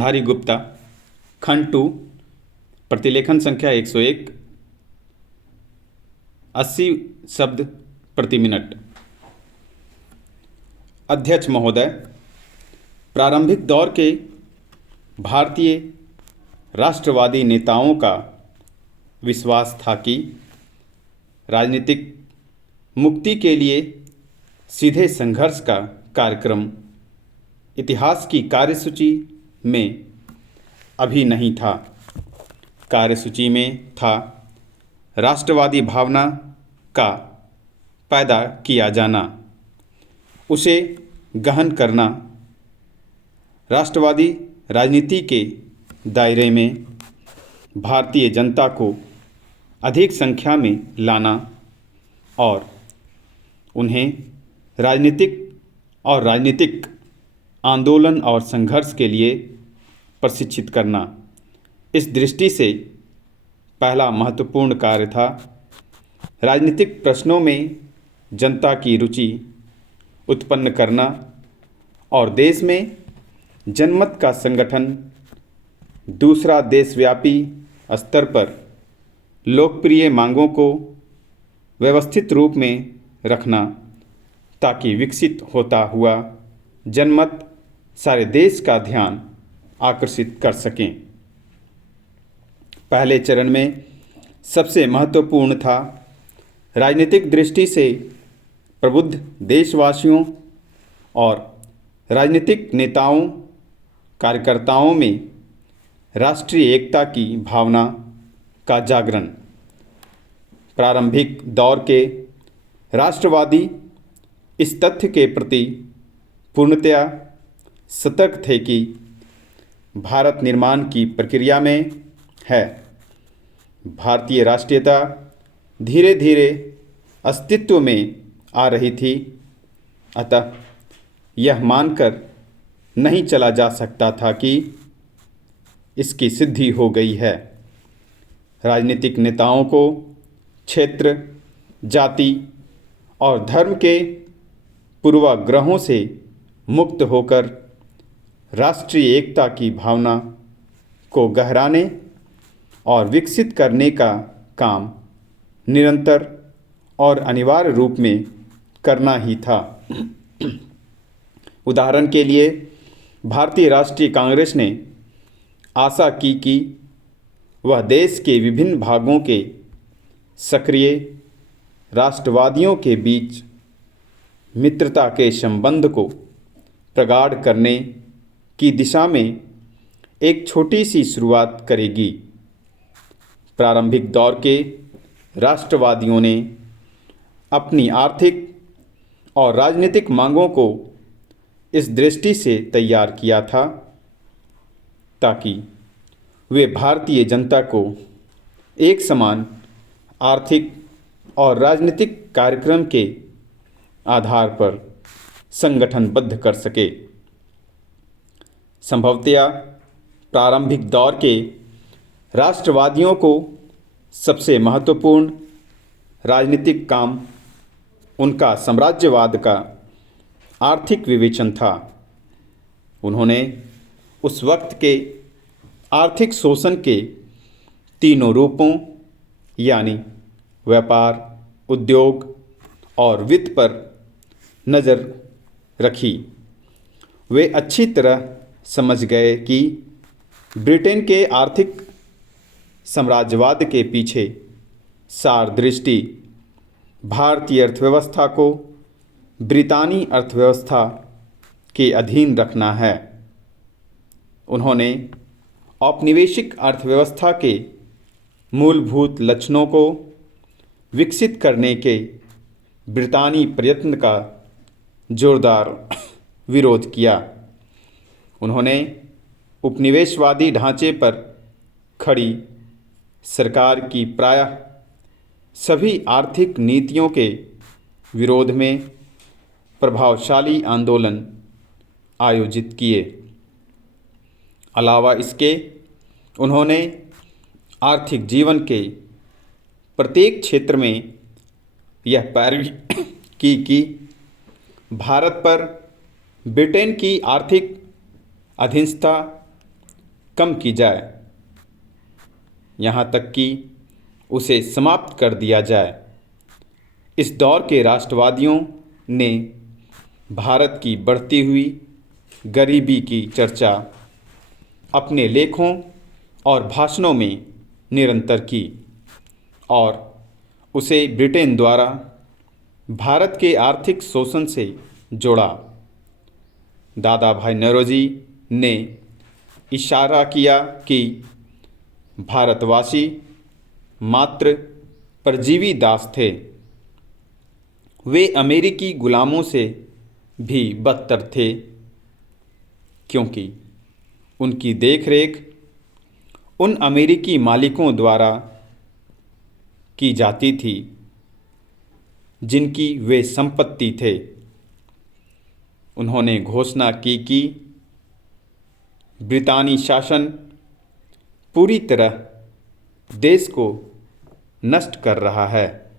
धारी गुप्ता, खंड 2, प्रतिलेखन संख्या 101, 80 शब्द प्रति मिनट। अध्यक्ष महोदय, प्रारंभिक दौर के भारतीय राष्ट्रवादी नेताओं का विश्वास था कि राजनीतिक मुक्ति के लिए सीधे संघर्ष का कार्यक्रम इतिहास की कार्यसूची में अभी नहीं था। कार्यसूची में था राष्ट्रवादी भावना का पैदा किया जाना, उसे गहन करना, राष्ट्रवादी राजनीति के दायरे में भारतीय जनता को अधिक संख्या में लाना और उन्हें राजनीतिक आंदोलन और संघर्ष के लिए प्रशिक्षित करना। इस दृष्टि से पहला महत्वपूर्ण कार्य था राजनीतिक प्रश्नों में जनता की रुचि उत्पन्न करना और देश में जनमत का संगठन। दूसरा, देशव्यापी स्तर पर लोकप्रिय मांगों को व्यवस्थित रूप में रखना ताकि विकसित होता हुआ जनमत सारे देश का ध्यान आकर्षित कर सकें। पहले चरण में सबसे महत्वपूर्ण था राजनीतिक दृष्टि से प्रबुद्ध देशवासियों और राजनीतिक नेताओं कार्यकर्ताओं में राष्ट्रीय एकता की भावना का जागरण। प्रारंभिक दौर के राष्ट्रवादी इस तथ्य के प्रति पूर्णतया सतर्क थे कि भारत निर्माण की प्रक्रिया में है। भारतीय राष्ट्रीयता धीरे धीरे अस्तित्व में आ रही थी, अतः यह मानकर नहीं चला जा सकता था कि इसकी सिद्धि हो गई है। राजनीतिक नेताओं को क्षेत्र, जाति और धर्म के पूर्वाग्रहों से मुक्त होकर राष्ट्रीय एकता की भावना को गहराने और विकसित करने का काम निरंतर और अनिवार्य रूप में करना ही था। उदाहरण के लिए भारतीय राष्ट्रीय कांग्रेस ने आशा की कि वह देश के विभिन्न भागों के सक्रिय राष्ट्रवादियों के बीच मित्रता के संबंध को प्रगाढ़ करने की दिशा में एक छोटी सी शुरुआत करेगी। प्रारंभिक दौर के राष्ट्रवादियों ने अपनी आर्थिक और राजनीतिक मांगों को इस दृष्टि से तैयार किया था ताकि वे भारतीय जनता को एक समान आर्थिक और राजनीतिक कार्यक्रम के आधार पर संगठनबद्ध कर सके। संभवतया प्रारंभिक दौर के राष्ट्रवादियों को सबसे महत्वपूर्ण राजनीतिक काम उनका साम्राज्यवाद का आर्थिक विवेचन था। उन्होंने उस वक्त के आर्थिक शोषण के तीनों रूपों यानी व्यापार, उद्योग और वित्त पर नज़र रखी। वे अच्छी तरह समझ गए कि ब्रिटेन के आर्थिक साम्राज्यवाद के पीछे सार दृष्टि भारतीय अर्थव्यवस्था को ब्रितानी अर्थव्यवस्था के अधीन रखना है। उन्होंने औपनिवेशिक अर्थव्यवस्था के मूलभूत लक्षणों को विकसित करने के ब्रितानी प्रयत्न का जोरदार विरोध किया। उन्होंने उपनिवेशवादी ढांचे पर खड़ी सरकार की प्रायः सभी आर्थिक नीतियों के विरोध में प्रभावशाली आंदोलन आयोजित किए। अलावा इसके उन्होंने आर्थिक जीवन के प्रत्येक क्षेत्र में यह पैरवी की कि भारत पर ब्रिटेन की आर्थिक अधीनता कम की जाए, यहाँ तक कि उसे समाप्त कर दिया जाए। इस दौर के राष्ट्रवादियों ने भारत की बढ़ती हुई गरीबी की चर्चा अपने लेखों और भाषणों में निरंतर की और उसे ब्रिटेन द्वारा भारत के आर्थिक शोषण से जोड़ा। दादा भाई नौरोजी ने इशारा किया कि भारतवासी मात्र परजीवी दास थे, वे अमेरिकी गुलामों से भी बदतर थे, क्योंकि उनकी देखरेख उन अमेरिकी मालिकों द्वारा की जाती थी जिनकी वे संपत्ति थे। उन्होंने घोषणा की कि ब्रितानी शासन पूरी तरह देश को नष्ट कर रहा है।